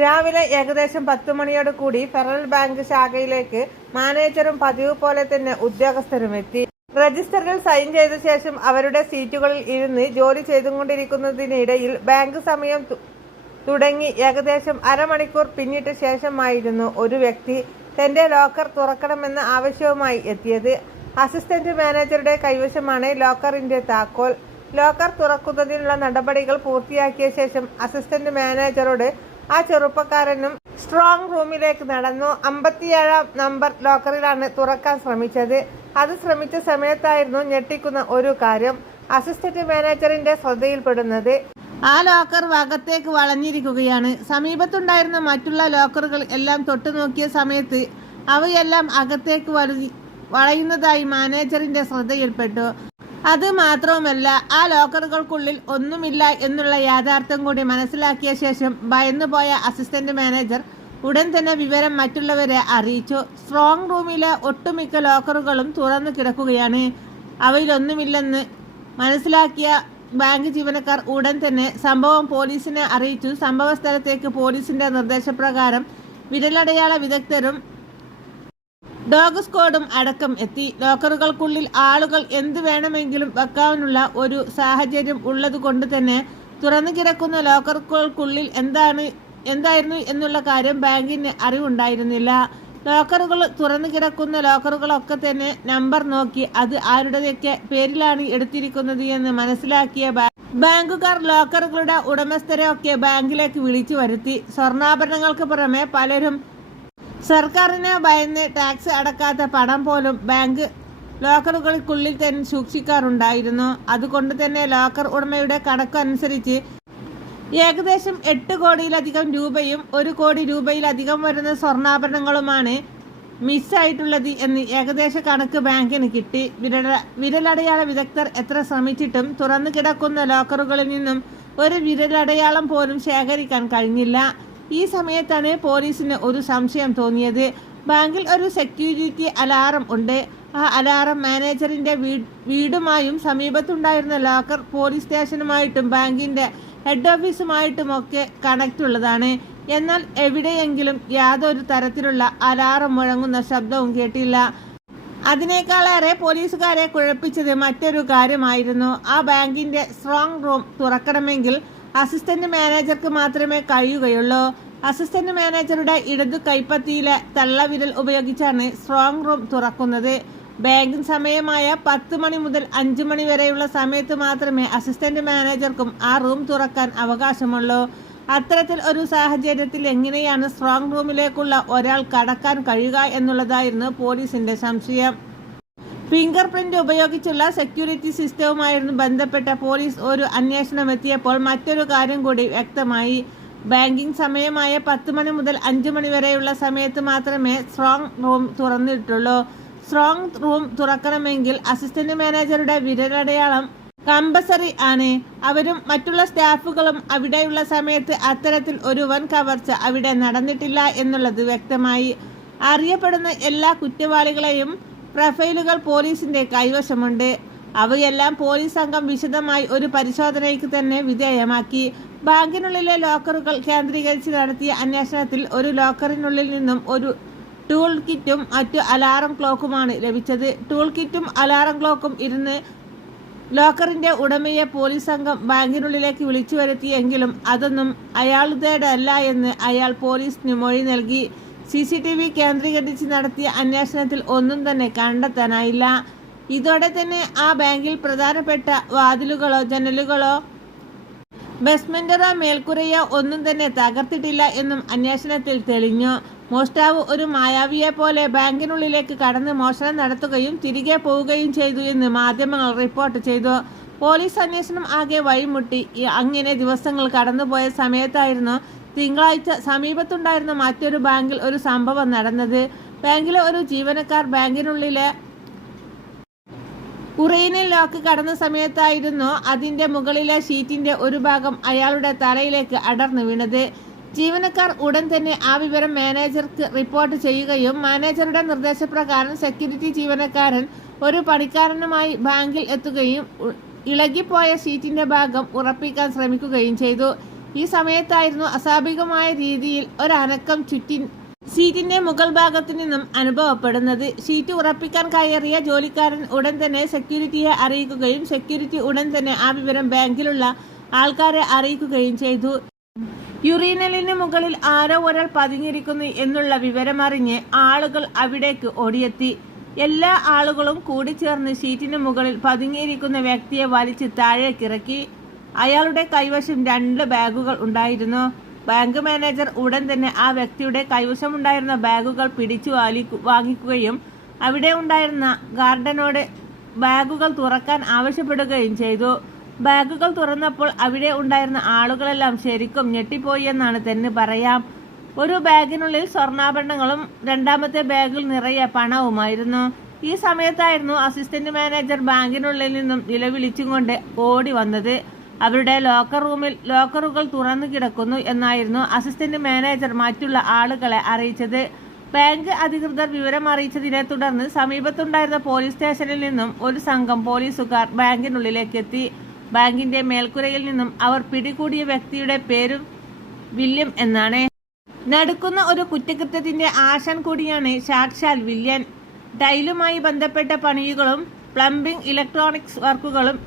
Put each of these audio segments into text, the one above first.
രാവിലെ ഏകദേശം പത്ത് മണിയോട് കൂടി ഫെഡറൽ ബാങ്ക് ശാഖയിലേക്ക് മാനേജറും പതിവ് പോലെ തന്നെ ഉദ്യോഗസ്ഥരും എത്തി. രജിസ്റ്ററിൽ സൈൻ ചെയ്ത ശേഷം അവരുടെ സീറ്റുകളിൽ ഇരുന്ന് ജോലി ചെയ്തുകൊണ്ടിരിക്കുന്നതിനിടയിൽ ബാങ്ക് സമയം തുടങ്ങി ഏകദേശം അരമണിക്കൂർ പിന്നിട്ട ശേഷമായിരുന്നു ഒരു വ്യക്തി തന്റെ ലോക്കർ തുറക്കണമെന്ന ആവശ്യവുമായി എത്തിയത്. അസിസ്റ്റന്റ് മാനേജറുടെ കൈവശമാണ് ലോക്കറിന്റെ താക്കോൽ. ലോക്കർ തുറക്കുന്നതിനുള്ള നടപടികൾ പൂർത്തിയാക്കിയ ശേഷം അസിസ്റ്റന്റ് മാനേജറോട് ആ ചെറുപ്പക്കാരനും സ്ട്രോങ് റൂമിലേക്ക് നടന്നു. അമ്പത്തിയേഴാം നമ്പർ ലോക്കറിലാണ് തുറക്കാൻ ശ്രമിച്ചത്. അത് ശ്രമിച്ച സമയത്തായിരുന്നു ഞെട്ടിക്കുന്ന ഒരു കാര്യം. അസിസ്റ്റന്റ് മാനേജറിന്റെ ശ്രദ്ധയിൽപ്പെടുന്നത്. ആ ലോക്കർ വകത്തേക്ക് വളഞ്ഞിരിക്കുകയാണ്. സമീപത്തുണ്ടായിരുന്ന മറ്റുള്ള ലോക്കറുകൾ എല്ലാം തൊട്ടുനോക്കിയ സമയത്ത് അവയെല്ലാം അകത്തേക്ക് വളി വളയുന്നതായി മാനേജറിന്റെ ശ്രദ്ധയിൽപ്പെട്ടു. അത് മാത്രവുമല്ല ആ ലോക്കറുകൾക്കുള്ളിൽ ഒന്നുമില്ല എന്നുള്ള യാഥാർത്ഥ്യം കൂടി മനസ്സിലാക്കിയ ശേഷം ഭയന്നുപോയ അസിസ്റ്റന്റ് മാനേജർ ഉടൻ തന്നെ വിവരം മറ്റുള്ളവരെ അറിയിച്ചു. സ്ട്രോങ് റൂമിലെ ഒട്ടുമിക്ക ലോക്കറുകളും തുറന്നു കിടക്കുകയാണ്. അവയിലൊന്നുമില്ലെന്ന് മനസ്സിലാക്കിയ ബാങ്ക് ജീവനക്കാർ ഉടൻ തന്നെ സംഭവം പോലീസിനെ അറിയിച്ചു. സംഭവ സ്ഥലത്തേക്ക് പോലീസിന്റെ നിർദ്ദേശപ്രകാരം വിരലടയാള വിദഗ്ധരും ഡോഗ് സ്ക്വാഡും അടക്കം എത്തി. ലോക്കറുകൾക്കുള്ളിൽ ആളുകൾ എന്ത് വേണമെങ്കിലും വെക്കാനുള്ള ഒരു സാഹചര്യം ഉള്ളതുകൊണ്ട് തന്നെ തുറന്നു കിടക്കുന്ന ലോക്കറുകൾക്കുള്ളിൽ എന്താണ് എന്തായിരുന്നു എന്നുള്ള കാര്യം ബാങ്കിന് അറിവുണ്ടായിരുന്നില്ല. ലോക്കറുകൾ തുറന്നു കിടക്കുന്ന ലോക്കറുകളൊക്കെ തന്നെ നമ്പർ നോക്കി അത് ആരുടെയൊക്കെ പേരിലാണ് എടുത്തിരിക്കുന്നത് എന്ന് മനസ്സിലാക്കിയ ബാങ്കുകാർ ലോക്കറുകളുടെ ഉടമസ്ഥരെ ഒക്കെ ബാങ്കിലേക്ക് വിളിച്ചു വരുത്തി. സ്വർണാഭരണങ്ങൾക്ക് പുറമെ പലരും സർക്കാരിനെ ഭയന്ന് ടാക്സ് അടക്കാത്ത പണം പോലും ബാങ്ക് ലോക്കറുകൾക്കുള്ളിൽ തന്നെ സൂക്ഷിക്കാറുണ്ടായിരുന്നു. അതുകൊണ്ട് തന്നെ ലോക്കർ ഉടമയുടെ കണക്ക് അനുസരിച്ച് ഏകദേശം എട്ട് കോടിയിലധികം രൂപയും ഒരു കോടി രൂപയിലധികം വരുന്ന സ്വർണാഭരണങ്ങളുമാണ് മിസ്സായിട്ടുള്ളത് എന്ന് ഏകദേശ കണക്ക് ബാങ്കിന് കിട്ടി. വിരല വിരലടയാള വിദഗ്ധർ എത്ര ശ്രമിച്ചിട്ടും തുറന്നു കിടക്കുന്ന ലോക്കറുകളിൽ നിന്നും ഒരു വിരലടയാളം പോലും ശേഖരിക്കാൻ കഴിഞ്ഞില്ല. ഈ സമയത്താണ് പോലീസിന് ഒരു സംശയം തോന്നിയത്. ബാങ്കിൽ ഒരു സെക്യൂരിറ്റി അലാറം ഉണ്ട്. ആ അലാറം മാനേജറിന്റെ വീടുമായും സമീപത്തുണ്ടായിരുന്ന ലോക്കർ പോലീസ് സ്റ്റേഷനുമായിട്ടും ബാങ്കിന്റെ ഹെഡ് ഓഫീസുമായിട്ടും ഒക്കെ കണക്റ്റ് ഉള്ളതാണ് എന്നാൽ എവിടെയെങ്കിലും യാതൊരു തരത്തിലുള്ള അലാറം മുഴങ്ങുന്ന ശബ്ദവും കേട്ടില്ല. അതിനേക്കാളേറെ പോലീസുകാരെ കുഴപ്പിച്ചത് മറ്റൊരു കാര്യമായിരുന്നു. ആ ബാങ്കിന്റെ സ്ട്രോങ് റൂം തുറക്കണമെങ്കിൽ അസിസ്റ്റന്റ് മാനേജർക്ക് മാത്രമേ കഴിയുകയുള്ളൂ. അസിസ്റ്റന്റ് മാനേജറുടെ ഇടതു കൈപ്പത്തിയിലെ തള്ളവിരൽ ഉപയോഗിച്ചാണ് സ്ട്രോങ് റൂം തുറക്കുന്നത്. ബാങ്കിംഗ് സമയമായ പത്ത് മണി മുതൽ അഞ്ച് മണി വരെയുള്ള സമയത്ത് മാത്രമേ അസിസ്റ്റന്റ് മാനേജർക്കും ആ റൂം തുറക്കാൻ അവകാശമുള്ളൂ. അത്തരത്തിൽ ഒരു സാഹചര്യത്തിൽ എങ്ങനെയാണ് സ്ട്രോങ് റൂമിലേക്കുള്ള ഒരാൾ കടക്കാൻ കഴിയുക എന്നുള്ളതായിരുന്നു പോലീസിന്റെ സംശയം. ഫിംഗർ പ്രിന്റ് ഉപയോഗിച്ചുള്ള സെക്യൂരിറ്റി സിസ്റ്റവുമായിരുന്നു ബന്ധപ്പെട്ട പോലീസ് ഒരു അന്വേഷണം എത്തിയപ്പോൾ മറ്റൊരു കാര്യം കൂടി വ്യക്തമായി. ബാങ്കിംഗ് സമയമായ പത്ത് മണി മുതൽ അഞ്ച് മണി വരെയുള്ള സമയത്ത് മാത്രമേ സ്ട്രോങ് റൂം തുറന്നിട്ടുള്ളൂ. സ്ട്രോങ് റൂം തുറക്കണമെങ്കിൽ അസിസ്റ്റന്റ് മാനേജറുടെ വിരലടയാളം കമ്പസറി ആണ്. അവരും മറ്റുള്ള സ്റ്റാഫുകളും അവിടെയുള്ള സമയത്ത് അത്തരത്തിൽ ഒരു വൻ കവർച്ച അവിടെ നടന്നിട്ടില്ല എന്നുള്ളത് വ്യക്തമായി. അറിയപ്പെടുന്ന എല്ലാ കുറ്റവാളികളെയും പ്രൊഫൈലുകൾ പോലീസിന്റെ കൈവശമുണ്ട്. അവയെല്ലാം പോലീസ് സംഘം വിശദമായി ഒരു പരിശോധനയ്ക്ക് തന്നെ വിധേയമാക്കി. ബാങ്കിനുള്ളിലെ ലോക്കറുകൾ കേന്ദ്രീകരിച്ച് നടത്തിയ അന്വേഷണത്തിൽ ഒരു ലോക്കറിനുള്ളിൽ നിന്നും ഒരു ടൂൾ കിറ്റും മറ്റു അലാറം ക്ലോക്കുമാണ് ലഭിച്ചത്. ടൂൾ കിറ്റും അലാറം ക്ലോക്കും ഇരുന്ന് ലോക്കറിന്റെ ഉടമയെ പോലീസ് സംഘം ബാങ്കിനുള്ളിലേക്ക് വിളിച്ചു വരുത്തിയെങ്കിലും അതൊന്നും അയാളുടേതല്ല എന്ന് അയാൾ പോലീസിന് മൊഴി നൽകി. സി സി ടി വി കേന്ദ്രീകരിച്ച് നടത്തിയ അന്വേഷണത്തിൽ ഒന്നും തന്നെ കണ്ടെത്താനായില്ല. ഇതോടെ തന്നെ ആ ബാങ്കിൽ പ്രധാനപ്പെട്ട വാതിലുകളോ ജനലുകളോ ബസ്മെന്ററോ മേൽക്കുരയോ ഒന്നും തന്നെ തകർത്തിട്ടില്ല എന്നും അന്വേഷണത്തിൽ തെളിഞ്ഞു. മോഷ്ടാവ് ഒരു മായാവിയെ പോലെ ബാങ്കിനുള്ളിലേക്ക് കടന്ന് മോഷണം നടത്തുകയും തിരികെ പോവുകയും ചെയ്തു എന്ന് മാധ്യമങ്ങൾ റിപ്പോർട്ട് ചെയ്തു. പോലീസ് അന്വേഷണം ആകെ വഴിമുട്ടി. അങ്ങനെ ദിവസങ്ങൾ കടന്നുപോയ സമയത്തായിരുന്നു തിങ്കളാഴ്ച സമീപത്തുണ്ടായിരുന്ന മറ്റൊരു ബാങ്കിൽ ഒരു സംഭവം നടന്നത്. ബാങ്കിലെ ഒരു ജീവനക്കാർ ബാങ്കിനുള്ളിലെ ഉറയിനിൽ ലോക്ക് കടന്ന സമയത്തായിരുന്നു അതിന്റെ മുകളിലെ ഷീറ്റിന്റെ ഒരു ഭാഗം അയാളുടെ തലയിലേക്ക് അടർന്നു വീണത്. ജീവനക്കാർ ഉടൻ തന്നെ ആ വിവരം മാനേജർക്ക് റിപ്പോർട്ട് ചെയ്യുകയും മാനേജറുടെ നിർദ്ദേശപ്രകാരം സെക്യൂരിറ്റി ജീവനക്കാരൻ ഒരു പണിക്കാരനുമായി ബാങ്കിൽ എത്തുകയും ഇളകിപ്പോയ ഷീറ്റിന്റെ ഭാഗം ഉറപ്പിക്കാൻ ശ്രമിക്കുകയും ചെയ്തു. ഈ സമയത്തായിരുന്നു അസാഭികമായ രീതിയിൽ ഒരനക്കം ചുറ്റി സീറ്റിന്റെ മുകൾ ഭാഗത്തു നിന്നും അനുഭവപ്പെടുന്നത്. സീറ്റ് ഉറപ്പിക്കാൻ കയറിയ ജോലിക്കാരൻ ഉടൻ തന്നെ സെക്യൂരിറ്റിയെ അറിയിക്കുകയും സെക്യൂരിറ്റി ഉടൻ തന്നെ ആ വിവരം ബാങ്കിലുള്ള ആൾക്കാരെ അറിയിക്കുകയും ചെയ്തു. യുറീനലിന് മുകളിൽ ആരോ ഒരാൾ പതിഞ്ഞിരിക്കുന്നു എന്നുള്ള വിവരമറിഞ്ഞ് ആളുകൾ അവിടേക്ക് ഓടിയെത്തി. എല്ലാ ആളുകളും കൂടിച്ചേർന്ന് ഷീറ്റിന് മുകളിൽ പതുങ്ങിയിരിക്കുന്ന വ്യക്തിയെ വലിച്ച് താഴേക്കിറക്കി. അയാളുടെ കൈവശം രണ്ട് ബാഗുകൾ ഉണ്ടായിരുന്നു. ബാങ്ക് മാനേജർ ഉടൻ തന്നെ ആ വ്യക്തിയുടെ കൈവശമുണ്ടായിരുന്ന ബാഗുകൾ പിടിച്ചു വാങ്ങിക്കുകയും അവിടെ ഉണ്ടായിരുന്ന ഗാർഡനോട് ബാഗുകൾ തുറക്കാൻ ആവശ്യപ്പെടുകയും ചെയ്തു. ബാഗുകൾ തുറന്നപ്പോൾ അവിടെ ഉണ്ടായിരുന്ന ആളുകളെല്ലാം ശരിക്കും ഞെട്ടിപ്പോയി എന്നാണ് തന്നെ പറയാം. ഒരു ബാഗിനുള്ളിൽ സ്വർണാഭരണങ്ങളും രണ്ടാമത്തെ ബാഗിൽ നിറയെ പണവുമായിരുന്നു. ഈ സമയത്തായിരുന്നു അസിസ്റ്റന്റ് മാനേജർ ബാങ്കിനുള്ളിൽ നിന്നും നിലവിളിച്ചും കൊണ്ട് ഓടി വന്നത്. അവരുടെ ലോക്കർ റൂമിൽ ലോക്കറുകൾ തുറന്നു കിടക്കുന്നു എന്നായിരുന്നു അസിസ്റ്റന്റ് മാനേജർ മറ്റുള്ള ആളുകളെ അറിയിച്ചത്. ബാങ്ക് അധികൃതർ വിവരം അറിയിച്ചതിനെ തുടർന്ന് സമീപത്തുണ്ടായിരുന്ന പോലീസ് സ്റ്റേഷനിൽ നിന്നും ഒരു സംഘം പോലീസുകാർ ബാങ്കിനുള്ളിലേക്ക് എത്തി. ബാങ്കിന്റെ മേൽക്കുരയിൽ നിന്നും അവർ പിടികൂടിയ വ്യക്തിയുടെ പേരും വില്യം എന്നാണ്. നടക്കുന്ന ഒരു കുറ്റകൃത്യത്തിന്റെ ആശാൻ കൂടിയാണ് സാക്ഷാൽ വില്യൻ. ടൈലുമായി ബന്ധപ്പെട്ട പണികളും പ്ലംബിംഗ് ഇലക്ട്രോണിക്സ് വർക്കുകളും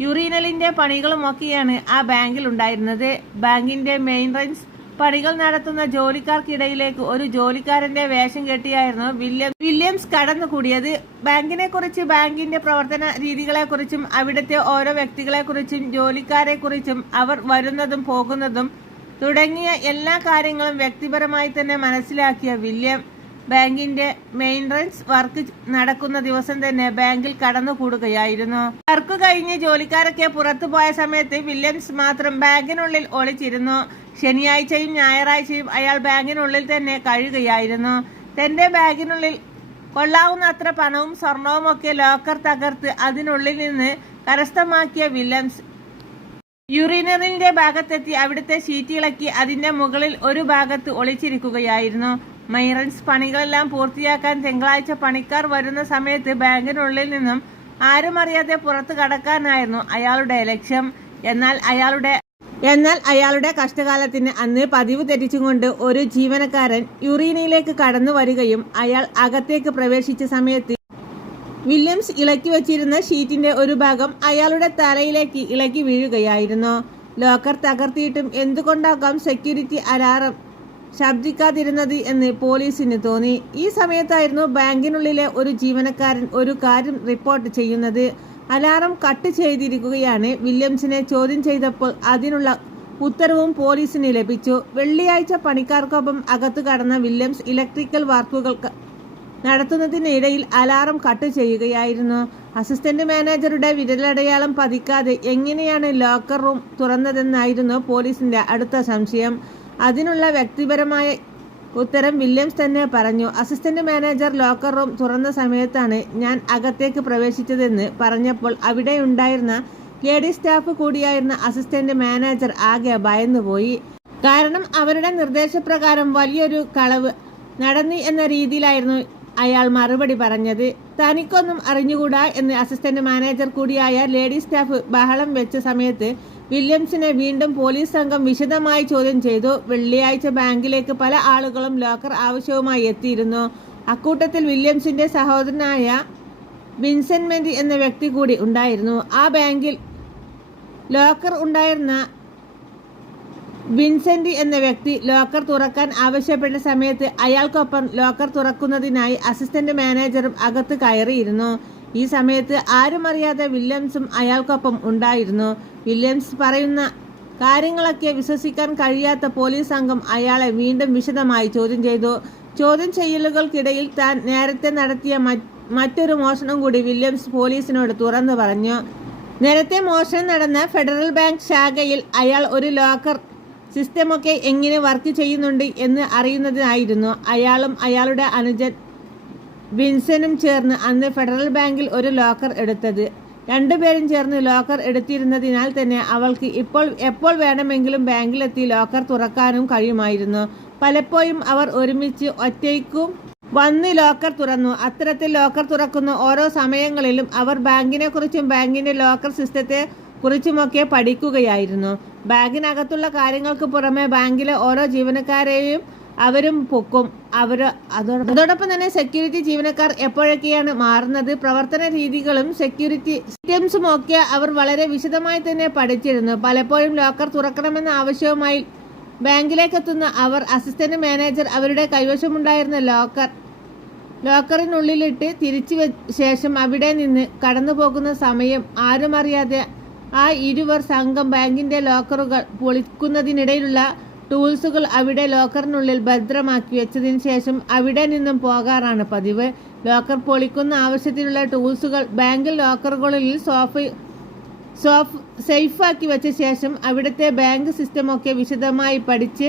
യുറീനലിന്റെ പണികളുമൊക്കെയാണ് ആ ബാങ്കിൽ ഉണ്ടായിരുന്നത് ബാങ്കിന്റെ മെയിന്റനൻസ് പണികൾ നടത്തുന്ന ജോലിക്കാർക്കിടയിലേക്ക് ഒരു ജോലിക്കാരന്റെ വേഷം കെട്ടിയായിരുന്നു വില്യം വില്യംസ് കടന്നുകൂടിയത്. ബാങ്കിനെ കുറിച്ച് ബാങ്കിന്റെ പ്രവർത്തന രീതികളെക്കുറിച്ചും അവിടുത്തെ ഓരോ വ്യക്തികളെക്കുറിച്ചും ജോലിക്കാരെക്കുറിച്ചും അവർ വരുന്നതും പോകുന്നതും തുടങ്ങിയ എല്ലാ കാര്യങ്ങളും വ്യക്തിപരമായി തന്നെ മനസ്സിലാക്കിയ വില്യം ബാങ്കിന്റെ മെയിന്റനൻസ് വർക്ക് നടക്കുന്ന ദിവസം തന്നെ ബാങ്കിൽ കടന്നുകൂടുകയായിരുന്നു വർക്ക് കഴിഞ്ഞ് ജോലിക്കാരൊക്കെ പുറത്തു പോയ സമയത്ത് വില്യംസ് മാത്രം ബാങ്കിനുള്ളിൽ ഒളിച്ചിരുന്നു. ശനിയാഴ്ചയും ഞായറാഴ്ചയും അയാൾ ബാങ്കിനുള്ളിൽ തന്നെ കഴിയുകയായിരുന്നു തന്റെ ബാഗിനുള്ളിൽ കൊള്ളാവുന്ന അത്ര പണവും സ്വർണവും ഒക്കെ ലോക്കർ തകർത്ത് അതിനുള്ളിൽ നിന്ന് കരസ്ഥമാക്കിയ വില്യംസ് യുറീനറിന്റെ ഭാഗത്തെത്തി അവിടുത്തെ ഷീറ്റ് ഇളക്കി അതിന്റെ മുകളിൽ ഒരു ഭാഗത്ത് ഒളിച്ചിരിക്കുകയായിരുന്നു. മൈറൻസ് പണികളെല്ലാം പൂർത്തിയാക്കാൻ തിങ്കളാഴ്ച പണിക്കാർ വരുന്ന സമയത്ത് ബാങ്കിനുള്ളിൽ നിന്നും ആരും അറിയാതെ പുറത്തു കടക്കാനായിരുന്നു അയാളുടെ ലക്ഷ്യം. എന്നാൽ അയാളുടെ എന്നാൽ അയാളുടെ കഷ്ടകാലത്തിന് അന്ന് പതിവ് തെറ്റിച്ചുകൊണ്ട് ഒരു ജീവനക്കാരൻ യുറീനയിലേക്ക് കടന്നു വരികയും അയാൾ അകത്തേക്ക് പ്രവേശിച്ച സമയത്ത് വില്യംസ് ഇളക്കി വച്ചിരുന്ന ഷീറ്റിന്റെ ഒരു ഭാഗം അയാളുടെ തലയിലേക്ക് ഇളക്കി വീഴുകയായിരുന്നു. ലോക്കർ തകർത്തിയിട്ടും എന്തുകൊണ്ടാകാം സെക്യൂരിറ്റി അലാറം ശബ്ദിക്കാതിരുന്നത് എന്ന് പോലീസിന് തോന്നി. ഈ സമയത്തായിരുന്നു ബാങ്കിനുള്ളിലെ ഒരു ജീവനക്കാരൻ ഒരു കാര്യം റിപ്പോർട്ട് ചെയ്യുന്നത്. അലാറം കട്ട് ചെയ്തിരിക്കുകയാണ്. വില്യംസിനെ ചോദ്യം ചെയ്തപ്പോൾ അതിനുള്ള ഉത്തരവും പോലീസിന് ലഭിച്ചു. വെള്ളിയാഴ്ച പണിക്കാർക്കൊപ്പം അകത്തു കടന്ന വില്യംസ് ഇലക്ട്രിക്കൽ വർക്കുകൾ നടത്തുന്നതിനിടയിൽ അലാറം കട്ട് ചെയ്യുകയായിരുന്നു. അസിസ്റ്റന്റ് മാനേജറുടെ വിരലടയാളം പതിക്കാതെ എങ്ങനെയാണ് ലോക്കർ റൂം തുറന്നതെന്നായിരുന്നു പോലീസിന്റെ അടുത്ത സംശയം. അതിനുള്ള വ്യക്തിപരമായ ഉത്തരം വില്യംസ് തന്നെ പറഞ്ഞു. അസിസ്റ്റന്റ് മാനേജർ ലോക്കർ റൂം തുറന്ന സമയത്താണ് ഞാൻ അകത്തേക്ക് പ്രവേശിച്ചതെന്ന് പറഞ്ഞപ്പോൾ അവിടെ ഉണ്ടായിരുന്ന ലേഡി സ്റ്റാഫ് കൂടിയായിരുന്ന അസിസ്റ്റന്റ് മാനേജർ ആകെ ഭയന്നുപോയി. കാരണം അവരുടെ നിർദ്ദേശപ്രകാരം വലിയൊരു കളവ് നടന്നി എന്ന രീതിയിലായിരുന്നു അയാൾ മറുപടി പറഞ്ഞത്. തനിക്കൊന്നും അറിഞ്ഞുകൂടാ എന്ന് അസിസ്റ്റന്റ് മാനേജർ കൂടിയായ ലേഡി സ്റ്റാഫ് ബഹളം വെച്ച സമയത്ത് വില്യംസിനെ വീണ്ടും പോലീസ് സംഘം വിശദമായി ചോദ്യം ചെയ്തു. വെള്ളിയാഴ്ച ബാങ്കിലേക്ക് പല ആളുകളും ലോക്കർ ആവശ്യവുമായി എത്തിയിരുന്നു. അക്കൂട്ടത്തിൽ വില്യംസിന്റെ സഹോദരനായ വിൻസെന്റ് എന്ന വ്യക്തി കൂടി ഉണ്ടായിരുന്നു. ആ ബാങ്കിൽ ലോക്കർ ഉണ്ടായിരുന്ന വിൻസെന്റ് എന്ന വ്യക്തി ലോക്കർ തുറക്കാൻ ആവശ്യപ്പെട്ട സമയത്ത് അയാൾക്കൊപ്പം ലോക്കർ തുറക്കുന്നതിനായി അസിസ്റ്റന്റ് മാനേജറും അകത്ത് കയറിയിരുന്നു. ഈ സമയത്ത് ആരും അറിയാതെ വില്യംസും അയാൾക്കൊപ്പം ഉണ്ടായിരുന്നു. വില്യംസ് പറയുന്ന കാര്യങ്ങളൊക്കെ വിശ്വസിക്കാൻ കഴിയാത്ത പോലീസ് സംഘം അയാളെ വീണ്ടും വിശദമായി ചോദ്യം ചെയ്തു. ചോദ്യം ചെയ്യലുകൾക്കിടയിൽ താൻ നേരത്തെ നടത്തിയ മറ്റൊരു മോഷണം കൂടി വില്യംസ് പോലീസിനോട് തുറന്നു പറഞ്ഞു. നേരത്തെ മോഷണം നടന്ന ഫെഡറൽ ബാങ്ക് ശാഖയിൽ അയാൾ ഒരു ലോക്കർ സിസ്റ്റമൊക്കെ എങ്ങനെ വർക്ക് ചെയ്യുന്നുണ്ട് എന്ന് അറിയുന്നതിനായിരുന്നു അയാളും അയാളുടെ അനുജൻ വിൻസനും ചേർന്ന് അന്ന് ഫെഡറൽ ബാങ്കിൽ ഒരു ലോക്കർ എടുത്തത്. രണ്ടുപേരും ചേർന്ന് ലോക്കർ എടുത്തിരുന്നതിനാൽ തന്നെ അവൾക്ക് ഇപ്പോൾ എപ്പോൾ വേണമെങ്കിലും ബാങ്കിലെത്തി ലോക്കർ തുറക്കാനും കഴിയുമായിരുന്നു. പലപ്പോഴും അവർ ഒരുമിച്ച് ഒറ്റയ്ക്കും വന്ന് ലോക്കർ തുറന്നു. അത്തരത്തിൽ ലോക്കർ തുറക്കുന്ന ഓരോ സമയങ്ങളിലും അവർ ബാങ്കിനെക്കുറിച്ചും ബാങ്കിന്റെ ലോക്കർ സിസ്റ്റത്തെ കുറിച്ചുമൊക്കെ പഠിക്കുകയായിരുന്നു. ബാങ്കിനകത്തുള്ള കാര്യങ്ങൾക്ക് പുറമെ ബാങ്കിലെ ഓരോ ജീവനക്കാരെയും അവരും പൊക്കും. അവർ അതോടൊപ്പം തന്നെ സെക്യൂരിറ്റി ജീവനക്കാർ എപ്പോഴൊക്കെയാണ് മാറുന്നത്? പ്രവർത്തന രീതികളും സെക്യൂരിറ്റി സിസ്റ്റംസും ഒക്കെ അവർ വളരെ വിശദമായി തന്നെ പഠിച്ചിരുന്നു. പലപ്പോഴും ലോക്കർ തുറക്കണമെന്ന ആവശ്യവുമായി ബാങ്കിലേക്ക് എത്തുന്ന അവർ അസിസ്റ്റന്റ് മാനേജർ അവരുടെ കൈവശമുണ്ടായിരുന്ന ലോക്കർ ലോക്കറിനുള്ളിലിട്ട് തിരിച്ചു ശേഷം അവിടെ നിന്ന് കടന്നു പോകുന്ന സമയം ആരും അറിയാതെ ആ ഇരുവർ സംഘം ബാങ്കിന്റെ ലോക്കറുകൾ പൊളിക്കുന്നതിനിടയിലുള്ള ടൂൾസുകൾ അവിടെ ലോക്കറിനുള്ളിൽ ഭദ്രമാക്കി വെച്ചതിന് ശേഷം അവിടെ നിന്നും പോകാറാണ് പതിവ്. ലോക്കർ പൊളിക്കുന്ന ആവശ്യത്തിനുള്ള ടൂൾസുകൾ ബാങ്കിൽ ലോക്കറുകളിൽ സോഫ് സോഫ് സേഫാക്കി വെച്ച ശേഷം അവിടുത്തെ ബാങ്ക് സിസ്റ്റമൊക്കെ വിശദമായി പഠിച്ച്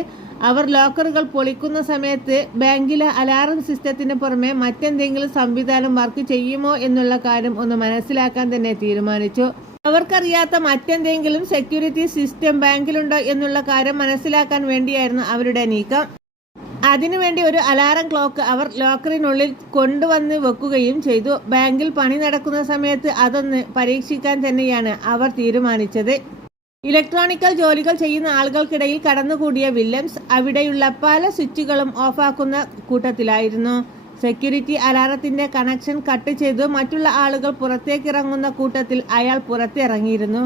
അവർ ലോക്കറുകൾ പൊളിക്കുന്ന സമയത്ത് ബാങ്കിലെ അലാറം സിസ്റ്റത്തിന് പുറമെ മറ്റെന്തെങ്കിലും സംവിധാനം വർക്ക് ചെയ്യുമോ എന്നുള്ള കാര്യം ഒന്ന് മനസ്സിലാക്കാൻ തന്നെ തീരുമാനിച്ചു. അവർക്കറിയാത്ത മറ്റെന്തെങ്കിലും സെക്യൂരിറ്റി സിസ്റ്റം ബാങ്കിലുണ്ടോ എന്നുള്ള കാര്യം മനസ്സിലാക്കാൻ വേണ്ടിയായിരുന്നു അവരുടെ നീക്കം. അതിനുവേണ്ടി ഒരു അലാറം ക്ലോക്ക് അവർ ലോക്കറിനുള്ളിൽ കൊണ്ടുവന്ന് വെക്കുകയും ചെയ്തു. ബാങ്കിൽ പണി നടക്കുന്ന സമയത്ത് അതൊന്ന് പരീക്ഷിക്കാൻ തന്നെയാണ് അവർ തീരുമാനിച്ചത്. ഇലക്ട്രോണിക്കൽ ജോലികൾ ചെയ്യുന്ന ആളുകൾക്കിടയിൽ കടന്നുകൂടിയ വില്യംസ് അവിടെയുള്ള പല സ്വിച്ചുകളും ഓഫാക്കുന്ന കൂട്ടത്തിലായിരുന്നു. സെക്യൂരിറ്റി അലാറത്തിന്റെ കണക്ഷൻ കട്ട് ചെയ്തു. മറ്റുള്ള ആളുകൾ പുറത്തേക്കിറങ്ങുന്ന കൂട്ടത്തിൽ അയാൾ പുറത്തിറങ്ങിയിരുന്നു.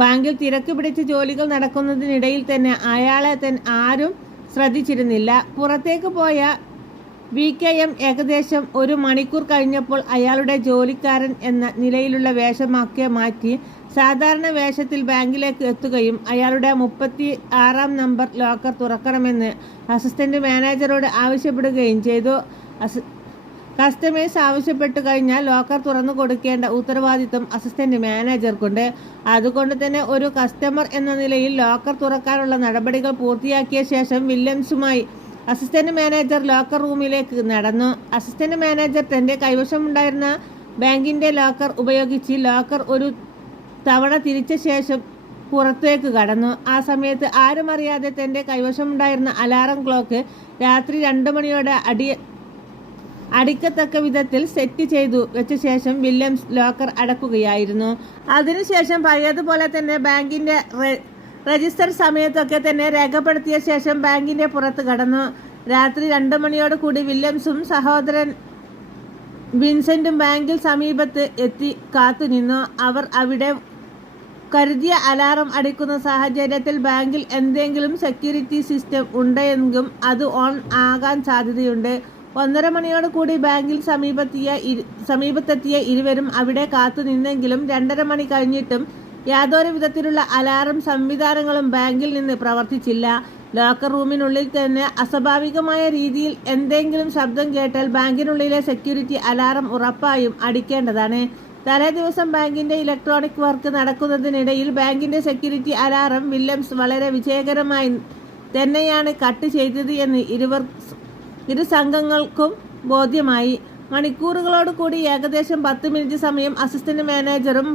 ബാങ്കിൽ തിരക്ക് പിടിച്ച ജോലികൾ നടക്കുന്നതിനിടയിൽ തന്നെ അയാളെ തൻ ആരും ശ്രദ്ധിച്ചിരുന്നില്ല. പുറത്തേക്ക് പോയ വി കെ എം ഏകദേശം ഒരു മണിക്കൂർ കഴിഞ്ഞപ്പോൾ അയാളുടെ ജോലിക്കാരൻ എന്ന നിലയിലുള്ള വേഷമാക്കി മാറ്റി സാധാരണ വേഷത്തിൽ ബാങ്കിലേക്ക് എത്തുകയും അയാളുടെ മുപ്പത്തി ആറാം നമ്പർ ലോക്കർ തുറക്കണമെന്ന് അസിസ്റ്റന്റ് മാനേജറോട് ആവശ്യപ്പെടുകയും ചെയ്തു. കസ്റ്റമേഴ്സ് ആവശ്യപ്പെട്ടു കഴിഞ്ഞാൽ ലോക്കർ തുറന്നു കൊടുക്കേണ്ട ഉത്തരവാദിത്വം അസിസ്റ്റന്റ് മാനേജർക്കുണ്ട്. അതുകൊണ്ട് തന്നെ ഒരു കസ്റ്റമർ എന്ന നിലയിൽ ലോക്കർ തുറക്കാനുള്ള നടപടികൾ പൂർത്തിയാക്കിയ ശേഷം വില്യംസുമായി അസിസ്റ്റന്റ് മാനേജർ ലോക്കർ റൂമിലേക്ക് നടന്നു. അസിസ്റ്റന്റ് മാനേജർ തന്റെ കൈവശമുണ്ടായിരുന്ന ബാങ്കിന്റെ ലോക്കർ ഉപയോഗിച്ച് ലോക്കർ ഒരു തവണ തിരിച്ച ശേഷം പുറത്തേക്ക് കടന്നു. ആ സമയത്ത് ആരും അറിയാതെ തന്റെ കൈവശമുണ്ടായിരുന്ന അലാറം ക്ലോക്ക് രാത്രി രണ്ടു മണിയോടെ അടി അടിക്കത്തക്ക വിധത്തിൽ സെറ്റ് ചെയ്തു വെച്ച ശേഷം വില്യംസ് ലോക്കർ അടക്കുകയായിരുന്നു. അതിനുശേഷം പഴയതുപോലെ തന്നെ ബാങ്കിന്റെ രജിസ്റ്റർ സമയത്തൊക്കെ തന്നെ രേഖപ്പെടുത്തിയ ശേഷം ബാങ്കിന്റെ പുറത്ത് കടന്നു. രാത്രി രണ്ടു മണിയോട് കൂടി വില്യംസും സഹോദരൻ വിൻസെന്റും ബാങ്കിൽ സമീപത്ത് എത്തി കാത്തുനിന്നു അവർ അവിടെ കരുതിയ അലാറം അടിക്കുന്ന സാഹചര്യത്തിൽ ബാങ്കിൽ എന്തെങ്കിലും സെക്യൂരിറ്റി സിസ്റ്റം ഉണ്ടെങ്കിലും അത് ഓൺ ആകാൻ സാധ്യതയുണ്ട്. ഒന്നര മണിയോട് കൂടി ബാങ്കിൽ സമീപത്തിയ സമീപത്തെത്തിയ ഇരുവരും അവിടെ കാത്തു നിന്നെങ്കിലും രണ്ടര മണി കഴിഞ്ഞിട്ടും യാതൊരു വിധത്തിലുള്ള അലാറം സംവിധാനങ്ങളും ബാങ്കിൽ നിന്ന് പ്രവർത്തിച്ചില്ല. ലോക്കർ റൂമിനുള്ളിൽ തന്നെ അസ്വാഭാവികമായ രീതിയിൽ എന്തെങ്കിലും ശബ്ദം കേട്ടാൽ ബാങ്കിനുള്ളിലെ സെക്യൂരിറ്റി അലാറം ഉറപ്പായും അടിക്കേണ്ടതാണ്. തലേ ദിവസം ബാങ്കിന്റെ ഇലക്ട്രോണിക് വർക്ക് നടക്കുന്നതിനിടയിൽ ബാങ്കിന്റെ സെക്യൂരിറ്റി അലാറം വില്യംസ് വളരെ വിജയകരമായി തന്നെയാണ് കട്ട് ചെയ്തത് എന്ന് ഇരുവർ ഇരു സംഘങ്ങൾക്കും ബോധ്യമായി. മണിക്കൂറുകളോട് കൂടി ഏകദേശം പത്ത് മിനിറ്റ് സമയം അസിസ്റ്റന്റ് മാനേജറും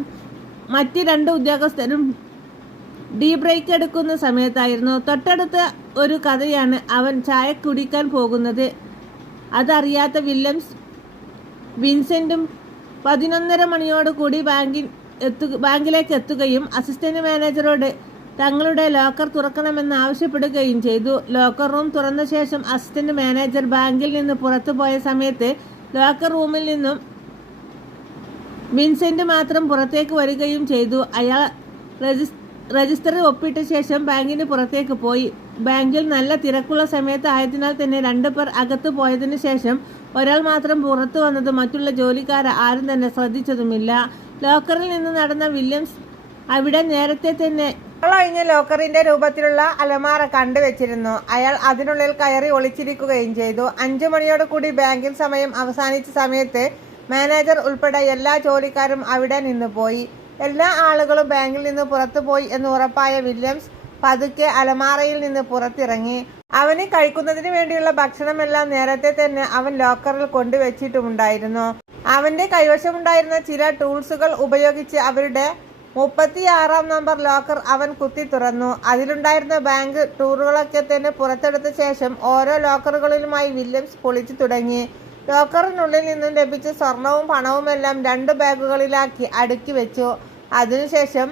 മറ്റ് രണ്ട് ഉദ്യോഗസ്ഥരും ഡീ ബ്രേക്ക് എടുക്കുന്ന സമയത്തായിരുന്നു. തൊട്ടടുത്ത ഒരു കഥയാണ് അവൻ ചായ കുടിക്കാൻ പോകുന്നത്. അതറിയാത്ത വില്യംസ് വിൻസെന്റും പതിനൊന്നര മണിയോട് കൂടി ബാങ്കിൽ എത്തു ബാങ്കിലേക്ക് എത്തുകയും അസിസ്റ്റന്റ് മാനേജറോട് തങ്ങളുടെ ലോക്കർ തുറക്കണമെന്ന് ആവശ്യപ്പെടുകയും ചെയ്തു. ലോക്കർ റൂം തുറന്ന ശേഷം അസിസ്റ്റന്റ് മാനേജർ ബാങ്കിൽ നിന്ന് പുറത്തു പോയ സമയത്ത് ലോക്കർ റൂമിൽ നിന്നും വിൻസെന്റ് മാത്രം പുറത്തേക്ക് വരികയും ചെയ്തു. അയാൾ രജിസ്റ്ററിൽ ഒപ്പിട്ട ശേഷം ബാങ്കിന് പുറത്തേക്ക് പോയി. ബാങ്കിൽ നല്ല തിരക്കുള്ള സമയത്ത് ആയതിനാൽ തന്നെ രണ്ടു പേർ അകത്തു പോയതിനു ശേഷം ഒരാൾ മാത്രം പുറത്തു വന്നത് മറ്റുള്ള ജോലിക്കാരെ ആരും തന്നെ ശ്രദ്ധിച്ചതുമില്ല. ലോക്കറിൽ നിന്ന് നടന്ന വില്യംസ് അവിടെ നേരത്തെ തന്നെ ഒഴിഞ്ഞ ലോക്കറിന്റെ രൂപത്തിലുള്ള അലമാര കണ്ടുവച്ചിരുന്നു അയാൾ അതിനുള്ളിൽ കയറി ഒളിച്ചിരിക്കുകയും ചെയ്തു. അഞ്ചു മണിയോട് കൂടി ബാങ്കിൽ സമയം അവസാനിച്ച സമയത്ത് മാനേജർ ഉൾപ്പെടെ എല്ലാ ജോലിക്കാരും അവിടെ നിന്ന് പോയി. എല്ലാ ആളുകളും ബാങ്കിൽ നിന്ന് പുറത്തുപോയി എന്ന് ഉറപ്പായ വില്യംസ് പതുക്കെ അലമാറയിൽ നിന്ന് പുറത്തിറങ്ങി. അവന് കഴിക്കുന്നതിന് വേണ്ടിയുള്ള ഭക്ഷണമെല്ലാം നേരത്തെ തന്നെ അവൻ ലോക്കറിൽ കൊണ്ടുവച്ചിട്ടുമുണ്ടായിരുന്നു അവന്റെ കൈവശമുണ്ടായിരുന്ന ചില ടൂൾസുകൾ ഉപയോഗിച്ച് അവരുടെ മുപ്പത്തിയാറാം നമ്പർ ലോക്കർ അവൻ കുത്തി തുറന്നു. അതിലുണ്ടായിരുന്ന ബാങ്ക് ടൂറുകളൊക്കെ തന്നെ പുറത്തെടുത്ത ശേഷം ഓരോ ലോക്കറുകളിലുമായി വില്യംസ് പൊളിച്ചു തുടങ്ങി. ലോക്കറിനുള്ളിൽ നിന്നും ലഭിച്ച സ്വർണവും പണവുമെല്ലാം രണ്ട് ബാഗുകളിലാക്കി അടുക്കി വെച്ചു. അതിനുശേഷം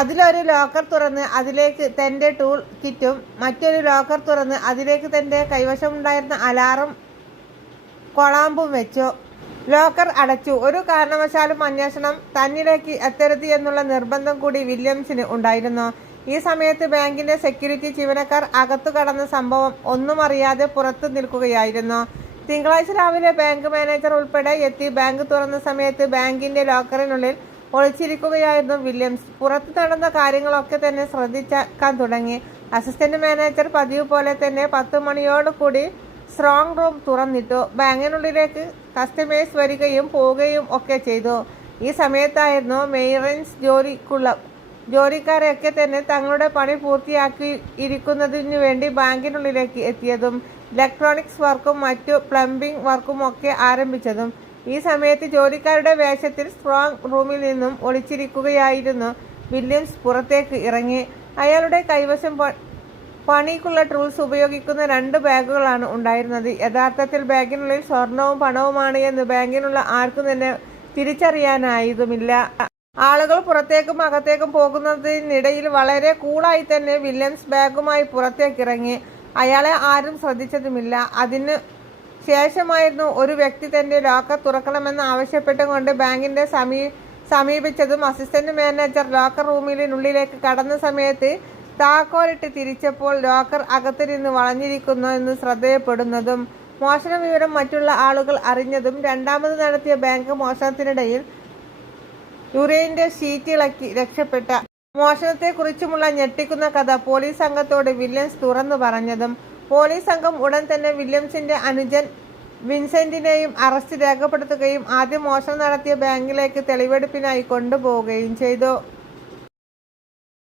അതിലൊരു ലോക്കർ തുറന്ന് അതിലേക്ക് തന്റെ ടൂൾ കിറ്റും മറ്റൊരു ലോക്കർ തുറന്ന് അതിലേക്ക് തന്റെ കൈവശമുണ്ടായിരുന്ന അലാറും കൊളാമ്പും വെച്ചു. ലോക്കർ അടച്ചു. ഒരു കാരണവശാലും അന്വേഷണം തന്നിലേക്ക് എത്തരുത് എന്നുള്ള നിർബന്ധം കൂടി വില്യംസിന് ഉണ്ടായിരുന്നു. ഈ സമയത്ത് ബാങ്കിന്റെ സെക്യൂരിറ്റി ജീവനക്കാർ അകത്തു കടന്ന സംഭവം ഒന്നും അറിയാതെ പുറത്തു നിൽക്കുകയായിരുന്നു. തിങ്കളാഴ്ച രാവിലെ ബാങ്ക് മാനേജർ ഉൾപ്പെടെ എത്തി ബാങ്ക് തുറന്ന സമയത്ത് ബാങ്കിന്റെ ലോക്കറിനുള്ളിൽ ഒളിച്ചിരിക്കുകയായിരുന്നു വില്യംസ്. പുറത്തു നടന്ന കാര്യങ്ങളൊക്കെ തന്നെ ശ്രദ്ധിക്കാൻ തുടങ്ങി. അസിസ്റ്റന്റ് മാനേജർ പതിവ് പോലെ തന്നെ പത്ത് മണിയോടുകൂടി സ്ട്രോങ് റൂം തുറന്നിട്ടു. ബാങ്കിനുള്ളിലേക്ക് കസ്റ്റമേഴ്സ് വരികയും പോവുകയും ഒക്കെ ചെയ്തു. ഈ സമയത്തായിരുന്നു മെയിറൻസ് ജോലിക്കുള്ള ജോലിക്കാരെയൊക്കെ തന്നെ തങ്ങളുടെ പണി പൂർത്തിയാക്കി ഇരിക്കുന്നതിനു വേണ്ടി ബാങ്കിനുള്ളിലേക്ക് എത്തിയതും ഇലക്ട്രോണിക്സ് വർക്കും മറ്റു പ്ലംബിംഗ് വർക്കും ഒക്കെ ആരംഭിച്ചതും. ഈ സമയത്ത് ജോലിക്കാരുടെ വേഷത്തിൽ സ്ട്രോങ് റൂമിൽ നിന്നും ഒളിച്ചിരിക്കുകയായിരുന്നു വില്യംസ് പുറത്തേക്ക് ഇറങ്ങി. അയാളുടെ കൈവശം പണിക്കുള്ള ടൂൾസ് ഉപയോഗിക്കുന്ന രണ്ട് ബാഗുകളാണ് ഉണ്ടായിരുന്നത്. യഥാർത്ഥത്തിൽ ബാഗിനുള്ളിൽ സ്വർണവും പണവുമാണ് എന്ന് ബാങ്കിനുള്ള ആർക്കും തന്നെ തിരിച്ചറിയാനായതുമില്ല. ആളുകൾ പുറത്തേക്കും അകത്തേക്കും പോകുന്നതിനിടയിൽ വളരെ കൂളായി തന്നെ വില്യംസ് ബാഗുമായി പുറത്തേക്കിറങ്ങി. അയാളെ ആരും ശ്രദ്ധിച്ചതുമില്ല. അതിന് ശേഷമായിരുന്നു ഒരു വ്യക്തി തന്റെ ലോക്കർ തുറക്കണമെന്ന് ആവശ്യപ്പെട്ടുകൊണ്ട് ബാങ്കിന്റെ സമീ സമീപിച്ചതും അസിസ്റ്റന്റ് മാനേജർ ലോക്കർ റൂമിനുള്ളിലേക്ക് കടന്ന സമയത്ത് താക്കോലിട്ട് തിരിച്ചപ്പോൾ ലോക്കർ അകത്തിരുന്ന് വളഞ്ഞിരിക്കുന്നു എന്ന് ശ്രദ്ധയപ്പെടുന്നതും മോഷണ വിവരം മറ്റുള്ള ആളുകൾ അറിഞ്ഞതും രണ്ടാമത് നടത്തിയ ബാങ്ക് മോഷണത്തിനിടയിൽ യുറേന്റെ ഷീറ്റ് ഇളക്കി രക്ഷപ്പെട്ട മോഷണത്തെക്കുറിച്ചുമുള്ള ഞെട്ടിക്കുന്ന കഥ പോലീസ് സംഘത്തോട് വില്യംസ് തുറന്നു പറഞ്ഞതും പോലീസ് സംഘം ഉടൻ തന്നെ വില്യംസിന്റെ അനുജൻ വിൻസെന്റിനെയും അറസ്റ്റ് രേഖപ്പെടുത്തുകയും ആദ്യം മോഷണം നടത്തിയ ബാങ്കിലേക്ക് തെളിവെടുപ്പിനായി കൊണ്ടുപോവുകയും ചെയ്തു.